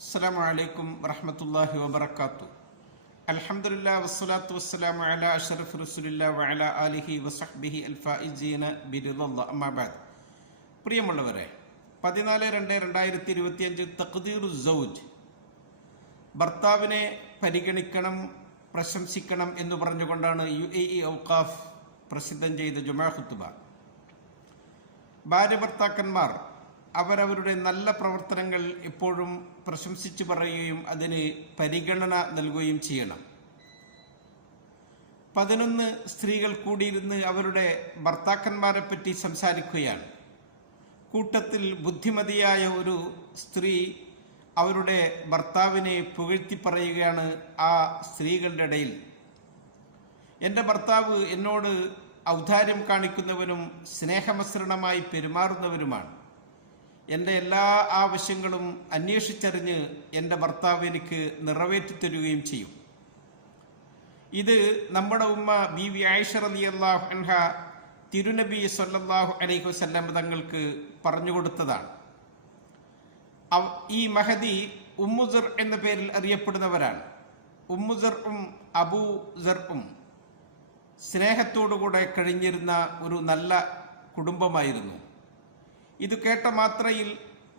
അസ്സലാമു അലൈക്കും വറഹ്മത്തുള്ളാഹി വബറകാതുഹു. അൽഹംദുലില്ലാഹി വസ്സലാത്തു വസ്സലാമു അലാ അഷ്റഫി റസൂലില്ലാഹി വഅലാ ആലിഹി വസഹ്ബിഹി അൽഫായിസീന ബിറിദല്ലാഹ്. അമ്മാ ബഅദ്. പ്രിയമുള്ളവരെ, 14/2/2025 തഖ്ദീറു സൗജ്, ഭർത്താവിനെ പരിഗണിക്കണം, പ്രശംസിക്കണം എന്ന് പറഞ്ഞുകൊണ്ടാണ് UAE ഔഖാഫ് പ്രസിദ്ധം ചെയ്ത ജുമാ ഖുത്ബ. ഭാര്യ ഭർത്താക്കന്മാർ അവരവരുടെ നല്ല പ്രവർത്തനങ്ങൾ എപ്പോഴും പ്രശംസിച്ചു പറയുകയും അതിന് പരിഗണന നൽകുകയും ചെയ്യണം. 11 സ്ത്രീകൾ കൂടിയിരുന്ന് അവരുടെ ഭർത്താക്കന്മാരെ പറ്റി സംസാരിക്കുകയാണ്. കൂട്ടത്തിൽ ബുദ്ധിമതിയായ ഒരു സ്ത്രീ അവരുടെ ഭർത്താവിനെ പുകഴ്ത്തി പറയുകയാണ്. ആ സ്ത്രീകളുടെ ഇടയിൽ, എൻ്റെ ഭർത്താവ് എന്നോട് ഔദാര്യം കാണിക്കുന്നവനും സ്നേഹമസൃണമായി പെരുമാറുന്നവരുമാണ്. എൻ്റെ എല്ലാ ആവശ്യങ്ങളും അന്വേഷിച്ചറിഞ്ഞ് എൻ്റെ ഭർത്താവ് എനിക്ക് നിറവേറ്റിത്തരുകയും ചെയ്യും. ഇത് നമ്മുടെ ഉമ്മ ബീവി ആയിഷ റളിയല്ലാഹു അൻഹ തിരുനബി സ്വല്ലല്ലാഹു അലൈഹി വസല്ലം തങ്ങൾക്ക് പറഞ്ഞു കൊടുത്തതാണ്. ഈ മഹദി ഉമ്മു സർ എന്ന പേരിൽ അറിയപ്പെടുന്നവരാണ്. ഉമ്മു സർഉം അബൂ സർഉം സ്നേഹത്തോടുകൂടെ കഴിഞ്ഞിരുന്ന ഒരു നല്ല കുടുംബമായിരുന്നു. ഇത് കേട്ട മാത്രയിൽ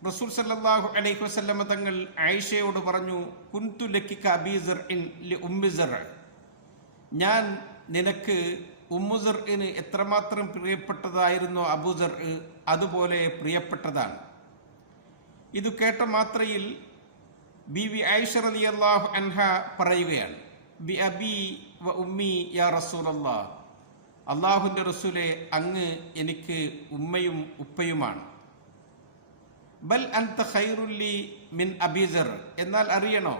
റസൂൽ സല്ലല്ലാഹു അലൈഹി വസല്ലം തങ്ങൾ ആയിഷയോട് പറഞ്ഞു, കുൻതു ലക്കിക അബീ സർഇൻ ലി ഉമ്മി സർ, ഞാൻ നിനക്ക് ഉമ്മു സർഇന് എത്രമാത്രം പ്രിയപ്പെട്ടതായിരുന്നോ അബൂ സർ, അതുപോലെ പ്രിയപ്പെട്ടതാണ്. ഇത് കേട്ട മാത്രയിൽ ബീവി ആയിഷ റളിയല്ലാഹു അൻഹ പറയുകയാണ്, ബി അബി വ ഉമ്മി യാ റസൂലല്ലാഹ്, അള്ളാഹുവിൻ്റെ റസൂലെ, അങ്ങ് എനിക്ക് ഉമ്മയും ഉപ്പയുമാണ്. ബൽ അൻത ഖൈറുല്ലി മിൻ അബീ സർ, എന്നാൽ അറിയണോ,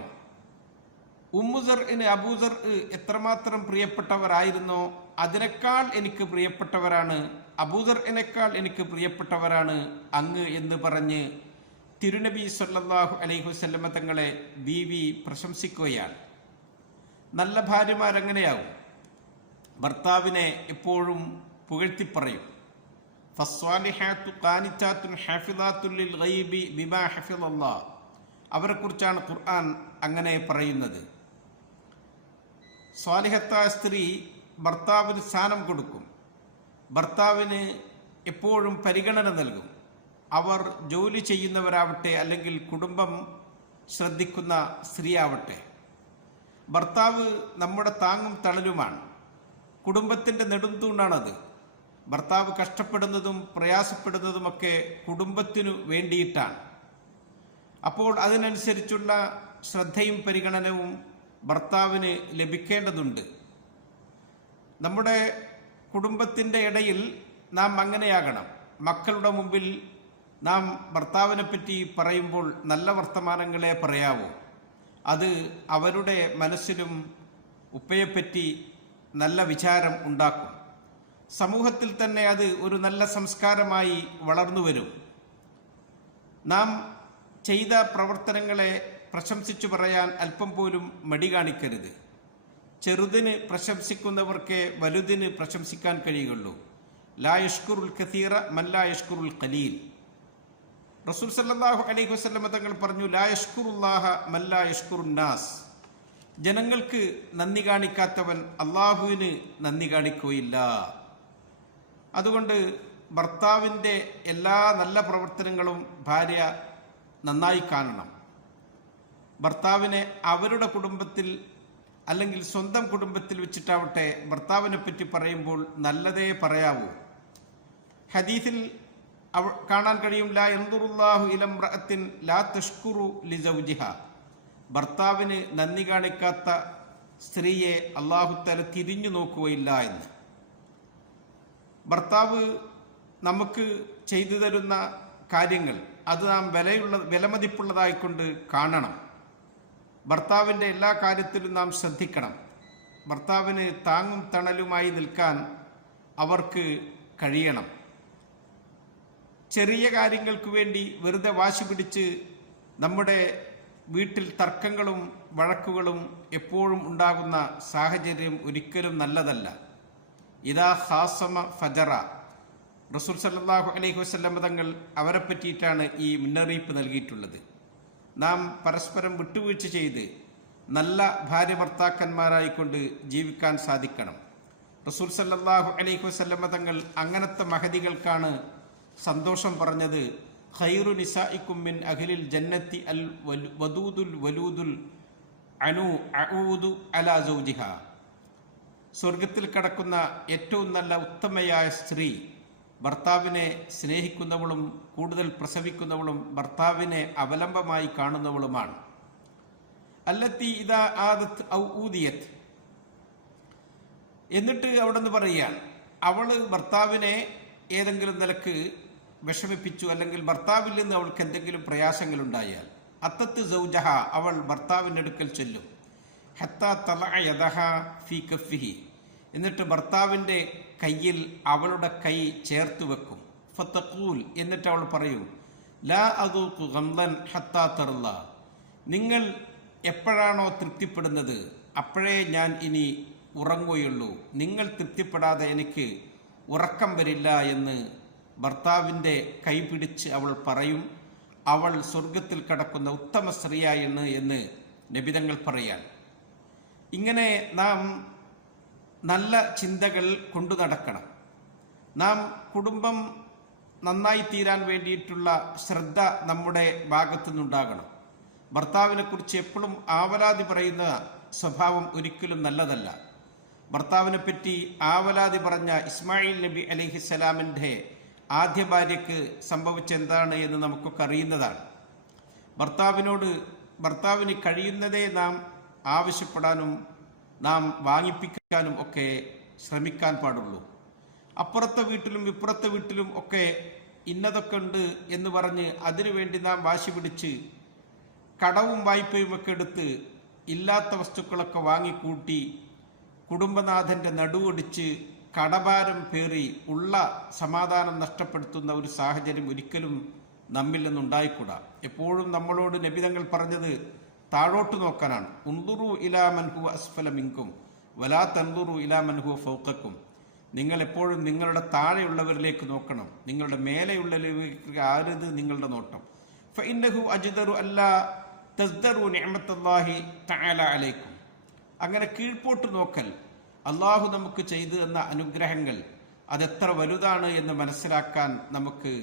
ഉമ്മു സർഇന് അബൂ സർ എത്രമാത്രം പ്രിയപ്പെട്ടവരായിരുന്നോ അതിനേക്കാൾ എനിക്ക് പ്രിയപ്പെട്ടവരാണ്, അബൂ സർഇനേക്കാൾ എനിക്ക് പ്രിയപ്പെട്ടവരാണ് അങ്ങ് എന്ന് പറഞ്ഞ് തിരുനബി സ്വല്ലല്ലാഹു അലൈഹി വസല്ലം തങ്ങളെ ബീവി പ്രശംസിക്കുകയാണ്. നല്ല ഭാര്യമാരങ്ങനെയാവും, ഭർത്താവിനെ എപ്പോഴും പുകഴ്ത്തിപ്പറയും. ഫസ്വാലിഹാത്തു ഖാനിതാത്തുൻ ഹാഫിളാത്തുൽ ലിൽ ഗൈബി ബിമാ ഹഫിളല്ലാഹ്, അവരെക്കുറിച്ചാണ് ഖുർആൻ അങ്ങനെ പറയുന്നത്. സ്വാലിഹത്തായ സ്ത്രീ ഭർത്താവിന് സ്ഥാനം കൊടുക്കും, ഭർത്താവിന് എപ്പോഴും പരിഗണന നൽകും. അവർ ജോലി ചെയ്യുന്നവരാവട്ടെ അല്ലെങ്കിൽ കുടുംബം ശ്രദ്ധിക്കുന്ന സ്ത്രീയാവട്ടെ. ഭർത്താവ് നമ്മുടെ താങ്ങും തണലുമാണ്, കുടുംബത്തിൻ്റെ നെടുംതൂണാണത്. ഭർത്താവ് കഷ്ടപ്പെടുന്നതും പ്രയാസപ്പെടുന്നതുമൊക്കെ കുടുംബത്തിനു വേണ്ടിയിട്ടാണ്. അപ്പോൾ അതിനനുസരിച്ചുള്ള ശ്രദ്ധയും പരിഗണനവും ഭർത്താവിന് ലഭിക്കേണ്ടതുണ്ട്. നമ്മുടെ കുടുംബത്തിൻ്റെ ഇടയിൽ നാം അങ്ങനെയാകണം. മക്കളുടെ മുമ്പിൽ നാം ഭർത്താവിനെ പറ്റി പറയുമ്പോൾ നല്ല വർത്തമാനങ്ങളെ പറയാവൂ. അത് അവരുടെ മനസ്സിലും ഉപ്പയെപ്പറ്റി നല്ല വിചാരം ഉണ്ടാക്കും. സമൂഹത്തിൽ തന്നെ അത് ഒരു നല്ല സംസ്കാരമായി വളർന്നു വരും. നാം ചെയ്ത പ്രവർത്തനങ്ങളെ പ്രശംസിച്ചു പറയാൻ അല്പം പോലും മടി കാണിക്കരുത്. ചെറുതിന് പ്രശംസിക്കുന്നവർക്ക് വലുതിന് പ്രശംസിക്കാൻ കഴിയുള്ളൂ. ലാ യഷ്കുറുൽ കസീറ മൻ ലാ യഷ്കുറുൽ ഖലീൽ. റസൂൽ സല്ലല്ലാഹു അലൈഹി വസല്ലം തങ്ങൾ പറഞ്ഞു, ലാ യഷ്കുറുല്ലാഹ മൻ ലാ യഷ്കുറുൻ നാസ്, ജനങ്ങൾക്ക് നന്ദി കാണിക്കാത്തവൻ അള്ളാഹുവിന് നന്ദി കാണിക്കുകയില്ല. അതുകൊണ്ട് ഭർത്താവിൻ്റെ എല്ലാ നല്ല പ്രവർത്തനങ്ങളും ഭാര്യ നന്നായി കാണണം. ഭർത്താവിനെ അവരുടെ കുടുംബത്തിൽ അല്ലെങ്കിൽ സ്വന്തം കുടുംബത്തിൽ വെച്ചിട്ടാവട്ടെ ഭർത്താവിനെ പറ്റി പറയുമ്പോൾ നല്ലതേ പറയാവൂ. ഹദീസിൽ കാണാൻ കഴിയും, ലാ യൻദുറുല്ലാഹു ഇലാ ഇംറഅത്തിൻ ലാ തഷ്കുറു ലിസൗജിഹ, ഭർത്താവിന് നന്ദി കാണിക്കാത്ത സ്ത്രീയെ അല്ലാഹു തആല തിരിഞ്ഞു നോക്കുകയില്ല എന്ന്. ഭർത്താവ് നമുക്ക് ചെയ്തു തരുന്ന കാര്യങ്ങൾ അത് നാം വിലമതിപ്പുള്ളതായിക്കൊണ്ട് കാണണം. ഭർത്താവിൻ്റെ എല്ലാ കാര്യത്തിലും നാം ശ്രദ്ധിക്കണം. ഭർത്താവിന് താങ്ങും തണലുമായി നിൽക്കാൻ അവർക്ക് കഴിയണം. ചെറിയ കാര്യങ്ങൾക്ക് വേണ്ടി വെറുതെ വാശി പിടിച്ച് നമ്മുടെ വീട്ടിൽ തർക്കങ്ങളും വഴക്കുകളും എപ്പോഴും ഉണ്ടാകുന്ന സാഹചര്യം ഒരിക്കലും നല്ലതല്ല. ഇദാ ഖാസമ ഫജറ, റസൂൽ സല്ലല്ലാഹു അലൈഹി വസല്ലം തങ്ങൾ അവരെ പറ്റിയിട്ടാണ് ഈ മുന്നറിയിപ്പ് നൽകിയിട്ടുള്ളത്. നാം പരസ്പരം വിട്ടുവീഴ്ച ചെയ്ത് നല്ല ഭാര്യ ഭർത്താക്കന്മാരായിക്കൊണ്ട് ജീവിക്കാൻ സാധിക്കണം. റസൂൽ സല്ലല്ലാഹു അലൈഹി വസല്ലമ തങ്ങൾ അങ്ങനത്തെ മഹദികൾക്കാണ് സന്തോഷം പറഞ്ഞത്. ഖൈറു നിസാഇക്കും മിൻ അഹ്ലിൽ ജന്നത്തി അൽ വദൂദുൽ വലൂദുൽ അഊദു അലാ സൗജിഹ. സ്വർഗത്തിൽ കടക്കുന്ന ഏറ്റവും നല്ല ഉത്തമയായ സ്ത്രീ ഭർത്താവിനെ സ്നേഹിക്കുന്നവളും കൂടുതൽ പ്രസവിക്കുന്നവളും ഭർത്താവിനെ അവലംബമായി കാണുന്നവളുമാണ്. അല്ലത്തി ഇദാ ആദത്ത് ഔ ഊദിയത്. എന്നിട്ട് അവിടെ നിന്ന് പറയാൻ, അവള് ഭർത്താവിനെ ഏതെങ്കിലും നിലക്ക് വിഷമിപ്പിച്ചു, അല്ലെങ്കിൽ ഭർത്താവിൽ നിന്ന് അവൾക്ക് എന്തെങ്കിലും പ്രയാസങ്ങളുണ്ടായാൽ അത്തത്ത് സൗജഹ, അവൾ ഭർത്താവിൻ്റെ അടുക്കൽ ചെല്ലും. ഹത്താ തലഅ യദഹ ഫീ കഫ്ഫിഹി, എന്നിട്ട് ഭർത്താവിൻ്റെ കയ്യിൽ അവളുടെ കൈ ചേർത്ത് വെക്കും. ഫതഖൂൽ, എന്നിട്ട് അവൾ പറയും, ലാ അദൂഖു ഗംളൻ ഹത്താ തർള, നിങ്ങൾ എപ്പോഴാണോ തൃപ്തിപ്പെടുന്നത് അപ്പോഴേ ഞാൻ ഇനി ഉറങ്ങുകയുള്ളൂ, നിങ്ങൾ തൃപ്തിപ്പെടാതെ എനിക്ക് ഉറക്കം വരില്ല എന്ന് ഭർത്താവിൻ്റെ കൈ പിടിച്ച് അവൾ പറയും. അവൾ സ്വർഗത്തിൽ കടക്കുന്ന ഉത്തമ സ്ത്രീയായെന്ന് എന്ന് നബിതങ്ങൾ പറയാൻ. ഇങ്ങനെ നാം നല്ല ചിന്തകൾ കൊണ്ടു നടക്കണം. നാം കുടുംബം നന്നായി തീരാൻ വേണ്ടിയിട്ടുള്ള ശ്രദ്ധ നമ്മുടെ ഭാഗത്തു നിന്നുണ്ടാകണം. ഭർത്താവിനെ കുറിച്ച് എപ്പോഴും ആവലാതി പറയുന്ന സ്വഭാവം ഒരിക്കലും നല്ലതല്ല. ഭർത്താവിനെ പറ്റി ആവലാതി പറഞ്ഞ ഇസ്മായിൽ നബി അലൈഹിസ്സലാമിൻ്റെ ആദ്യ ഭാര്യയ്ക്ക് സംഭവിച്ചെന്താണ് എന്ന് നമുക്കൊക്കെ അറിയുന്നതാണ്. ഭർത്താവിന് കഴിയുന്നതേ നാം ആവശ്യപ്പെടാനും നാം വാങ്ങിപ്പിക്കാനും ഒക്കെ ശ്രമിക്കാൻ പാടുള്ളൂ. അപ്പുറത്തെ വീട്ടിലും ഇപ്പുറത്തെ വീട്ടിലും ഒക്കെ ഇന്നതൊക്കെ ഉണ്ട് എന്ന് പറഞ്ഞ് അതിനുവേണ്ടി നാം വാശി പിടിച്ച് കടവും വായ്പയും ഒക്കെ എടുത്ത് ഇല്ലാത്ത വസ്തുക്കളൊക്കെ വാങ്ങിക്കൂട്ടി കുടുംബനാഥൻ്റെ നടുവൊടിച്ച് കടഭാരം പേറി ഉള്ള സമാധാനം നഷ്ടപ്പെടുത്തുന്ന ഒരു സാഹചര്യം ഒരിക്കലും നമ്മിൽ നിന്നുണ്ടായിക്കൂടാ. എപ്പോഴും നമ്മളോട് നബിതങ്ങൾ പറഞ്ഞത് താഴോട്ട് നോക്കാനാണ്. ഉൻദുറു ഇലാ മൻ ഹുവ അസ്ഫല മിൻകും വലാ തൻദുറു ഇലാ മൻ ഹുവ ഫൗഖക്കും. നിങ്ങൾ എപ്പോഴും നിങ്ങളുടെ താഴെയുള്ളവരിലേക്ക് നോക്കണം, നിങ്ങളുടെ മേലെയുള്ളവരിലേക്ക് ആരുത് നിങ്ങളുടെ നോട്ടം. ഫഇന്നഹു അജ്ദറു അല്ലാ തസ്ദറു നിഅമത്തല്ലാഹി തആല അലൈക്കും. അങ്ങനെ കീഴ്പോട്ട് നോക്കൽ, അള്ളാഹു നമുക്ക് ചെയ്തു തന്ന അനുഗ്രഹങ്ങൾ അതെത്ര വലുതാണ് എന്ന് മനസ്സിലാക്കാൻ നമുക്ക്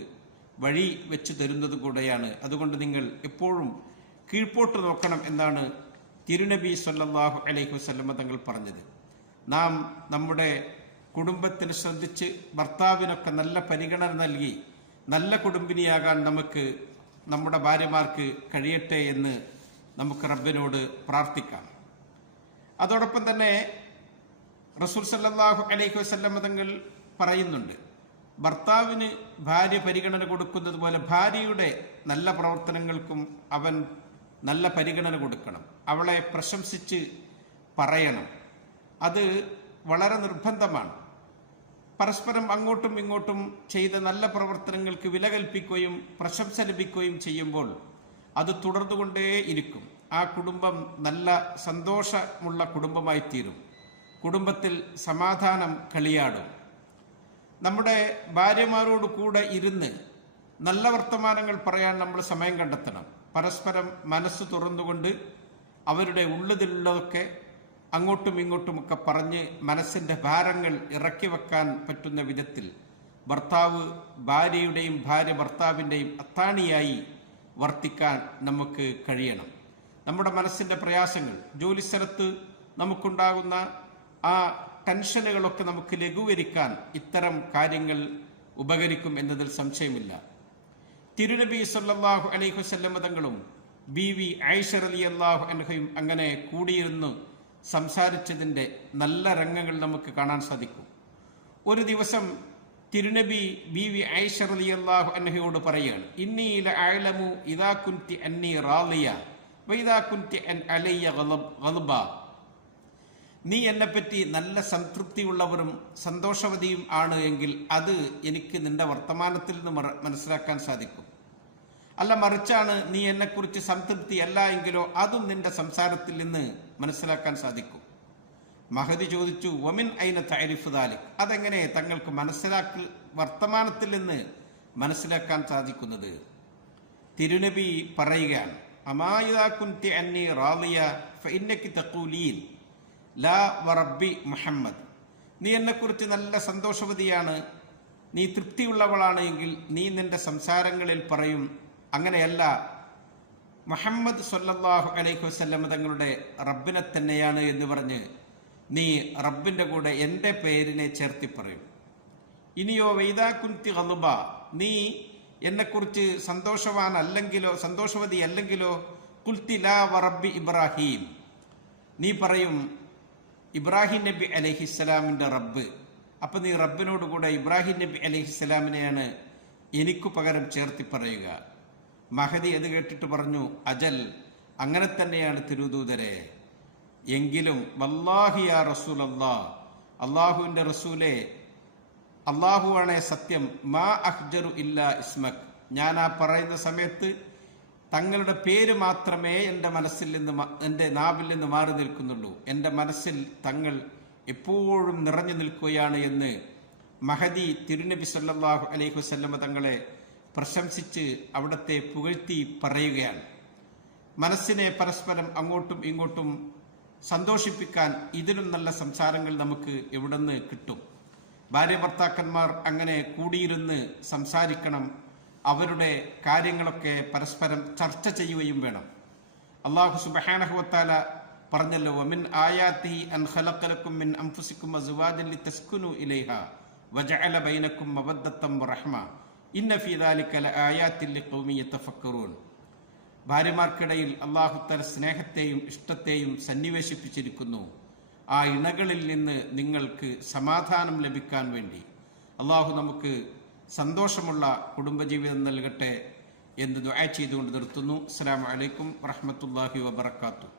വഴി വെച്ചു തരുന്നത് കൂടെയാണ്. അതുകൊണ്ട് നിങ്ങൾ എപ്പോഴും കീഴ്പോട്ട് നോക്കണം എന്നാണ് തിരുനബി സല്ലല്ലാഹു അലൈഹി വസല്ലമ തങ്ങൾ പറഞ്ഞത്. നാം നമ്മുടെ കുടുംബത്തിന് ശ്രദ്ധിച്ച് ഭർത്താവിനൊക്കെ നല്ല പരിഗണന നൽകി നല്ല കുടുംബിനിയാകാൻ നമുക്ക് നമ്മുടെ ഭാര്യമാർക്ക് കഴിയട്ടെ എന്ന് നമുക്ക് റബ്ബിനോട് പ്രാർത്ഥിക്കാം. അതോടൊപ്പം തന്നെ റസൂൽ സല്ലല്ലാഹു അലൈഹി വസല്ലമ തങ്ങൾ പറയുന്നുണ്ട്, ഭർത്താവിന് ഭാര്യ പരിഗണന കൊടുക്കുന്നത് പോലെ ഭാര്യയുടെ നല്ല പ്രവർത്തനങ്ങൾക്കും അവൻ നല്ല പരിഗണന കൊടുക്കണം. അവളെ പ്രശംസിച്ച് പറയണം. അത് വളരെ നിർബന്ധമാണ്. പരസ്പരം അങ്ങോട്ടും ഇങ്ങോട്ടും ചെയ്ത നല്ല പ്രവർത്തനങ്ങൾക്ക് വില കൽപ്പിക്കുകയും പ്രശംസ ലഭിക്കുകയും ചെയ്യുമ്പോൾ അത് തുടർന്നുകൊണ്ടേ ഇരിക്കും. ആ കുടുംബം നല്ല സന്തോഷമുള്ള കുടുംബമായി തീരും. കുടുംബത്തിൽ സമാധാനം കളിയാടും. നമ്മുടെ ഭാര്യമാരോട് കൂടെ ഇരുന്ന് നല്ല വർത്തമാനങ്ങൾ പറയാൻ നമ്മൾ സമയം കണ്ടെത്തണം. പരസ്പരം മനസ്സ് തുറന്നുകൊണ്ട് അവരുടെ ഉള്ളിലുള്ളതൊക്കെ അങ്ങോട്ടും ഇങ്ങോട്ടുമൊക്കെ പറഞ്ഞ് മനസ്സിൻ്റെ ഭാരങ്ങൾ ഇറക്കി വെക്കാൻ പറ്റുന്ന വിധത്തിൽ ഭർത്താവ് ഭാര്യയുടെയും ഭാര്യ ഭർത്താവിൻ്റെയും അത്താണിയായി വർത്തിക്കാൻ നമുക്ക് കഴിയണം. നമ്മുടെ മനസ്സിൻ്റെ പ്രയാസങ്ങൾ, ജോലിസ്ഥലത്ത് നമുക്കുണ്ടാകുന്ന ആ ടെൻഷനുകളൊക്കെ നമുക്ക് ലഘൂകരിക്കാൻ ഇത്തരം കാര്യങ്ങൾ ഉപകരിക്കും എന്നതിൽ സംശയമില്ല. തിരുനബി സല്ലല്ലാഹു അലൈഹി വസല്ലമ തങ്ങളും ബീവി ആയിഷ റളിയല്ലാഹു അൻഹയും അങ്ങനെ കൂടിയിരുന്ന് സംസാരിച്ചതിൻ്റെ നല്ല രംഗങ്ങൾ നമുക്ക് കാണാൻ സാധിക്കും. ഒരു ദിവസം തിരുനബി ബീവി ആയിഷ റളിയല്ലാഹു അൻഹയോട് പറയുകയാണ്, ഇന്നി ലഅലമു ഇദാ കുൻതി അന്നി റാളിയ വഇദാ കുൻതി അൻ അലയ്യ ഗളബ. നീ എന്നെപ്പറ്റി നല്ല സംതൃപ്തിയുള്ളവരും സന്തോഷവതിയും ആണ് എങ്കിൽ അത് എനിക്ക് നിന്റെ വർത്തമാനത്തിൽ നിന്ന് മനസ്സിലാക്കാൻ സാധിക്കും. അല്ല മറിച്ചാണ് നീ എന്നെക്കുറിച്ച് സംതൃപ്തി അല്ല എങ്കിലോ അതും നിന്റെ സംസാരത്തിൽ നിന്ന് മനസ്സിലാക്കാൻ സാധിക്കും. മഹദി ചോദിച്ചു, വമിൻ ഐന തഅരിഫു ദാലിക്, അതെങ്ങനെ തങ്ങൾക്ക് വർത്തമാനത്തിൽ നിന്ന് മനസ്സിലാക്കാൻ സാധിക്കുന്നത്? തിരുനബി പറയുകയാണ്, അമാ ഇദാ കുൻതി അന്നി റാളിയ ഫഇന്നകി തഖൂലീൻ ലാ വറബ്ബി മുഹമ്മദ്. നീ എന്നെക്കുറിച്ച് നല്ല സന്തോഷവതിയാണ്, നീ തൃപ്തിയുള്ളവളാണ് എങ്കിൽ നീ നിന്റെ സംസാരങ്ങളിൽ പറയും അങ്ങനെയല്ല, മുഹമ്മദ് സ്വല്ലല്ലാഹു അലൈഹി വസല്ലം തങ്ങളുടെ റബ്ബിനെ തന്നെയാണ് എന്ന് പറഞ്ഞ് നീ റബ്ബിന്റെ കൂടെ എൻ്റെ പേരിനെ ചേർത്തി പറയും. ഇനിയോ വൈദാ കുൻതി ഗളുബ, നീ എന്നെക്കുറിച്ച് സന്തോഷവതി അല്ലെങ്കിലോ ഖുൽതി ലാ വറബ്ബി ഇബ്രാഹിം, നീ പറയും ഇബ്രാഹിം നബി അലൈഹിസ്സലാമിൻ്റെ റബ്ബ്. അപ്പം നീ റബ്ബിനോട് കൂടെ ഇബ്രാഹിം നബി അലൈഹിസ്സലാമിനെയാണ് എനിക്കു പകരം ചേർത്തി പറയുക. മഹദി അത് കേട്ടിട്ട് പറഞ്ഞു, അജൽ, അങ്ങനെ തന്നെയാണ് തിരുദൂതരെ. എങ്കിലും വല്ലാഹി യാ റസൂലല്ലാഹ്, അള്ളാഹുവിൻ്റെ റസൂലെ, അള്ളാഹുവാണേ സത്യം, മാ അഹ്ജറു ഇല്ലാ ഇസ്മക്, ഞാൻ ആ പറയുന്ന സമയത്ത് തങ്ങളുടെ പേര് മാത്രമേ എൻ്റെ നാവിൽ നിന്ന് മാറി നിൽക്കുന്നുള്ളൂ. എൻ്റെ മനസ്സിൽ തങ്ങൾ എപ്പോഴും നിറഞ്ഞു നിൽക്കുകയാണ് എന്ന് മഹദി തിരുനബി സല്ലല്ലാഹു അലൈഹി വസല്ലമ തങ്ങളെ പ്രശംസിച്ച് അവിടത്തെ പുകഴ്ത്തി പറയുകയാണ്. മനസ്സിനെ പരസ്പരം അങ്ങോട്ടും ഇങ്ങോട്ടും സന്തോഷിപ്പിക്കാൻ ഇതിലും നല്ല സംസാരങ്ങൾ നമുക്ക് എവിടുന്ന് കിട്ടും? ഭാര്യ ഭർത്താക്കന്മാർ അങ്ങനെ കൂടിയിരുന്ന് സംസാരിക്കണം. അവരുടെ കാര്യങ്ങളൊക്കെ പരസ്പരം ചർച്ച ചെയ്യുകയും വേണം. അല്ലാഹു സുബ്ഹാനഹു വ തആല പറഞ്ഞല്ലോ, വമിൻ ആയാതിഹി അൻ ഖലഖലകും മിൻ അൻഫുസികും അസ്വാജൻ ലിതസ്കുനു ഇലൈഹാ വജഅല ബൈനകും മവദ്ദത്തൻ വറഹ്മ ഇന്ന ഫീ ദാലിക ലആയാതിൻ ലിഖൗമി യതഫക്കറൂൻ. ഭാര്യമാർക്കിടയിൽ അല്ലാഹു തആല സ്നേഹത്തെയും ഇഷ്ടത്തെയും സന്നിവേശിപ്പിച്ചിരിക്കുന്നു, ആ ഇണകളിൽ നിന്ന് നിങ്ങൾക്ക് സമാധാനം ലഭിക്കാൻ വേണ്ടി. അല്ലാഹു നമുക്ക് സന്തോഷമുള്ള കുടുംബജീവിതം നൽകട്ടെ എന്ന് ദുആ ചെയ്തുകൊണ്ട് നിർത്തുന്നു. അസ്സലാമു അലൈക്കും വറഹ്മത്തുള്ളാഹി വബറകാതുഹു.